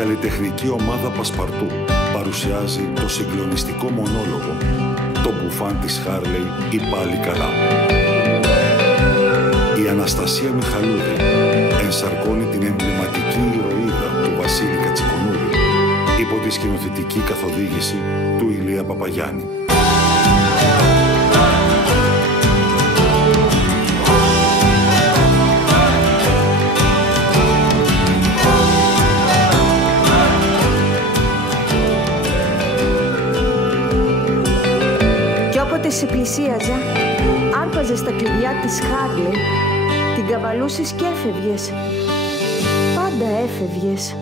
καλλιτεχνική ομάδα Πασπαρτού παρουσιάζει το συγκλονιστικό μονόλογο «Το μπουφάν της Χάρλεϊ ή πάλι καλά». Η Αναστασία Μιχαλούδη ενσαρκώνει την εμβληματική ηρωίδα του Βασίλη Κατσικονούρη υπό τη σκηνοθετική καθοδήγηση του Ηλία Παπαγιάννη. Κι όποτε σε πλησίαζα, άρπαζες τα κλειδιά της Χάρλεϊ, την καβαλούσες και έφευγες. Πάντα έφευγες.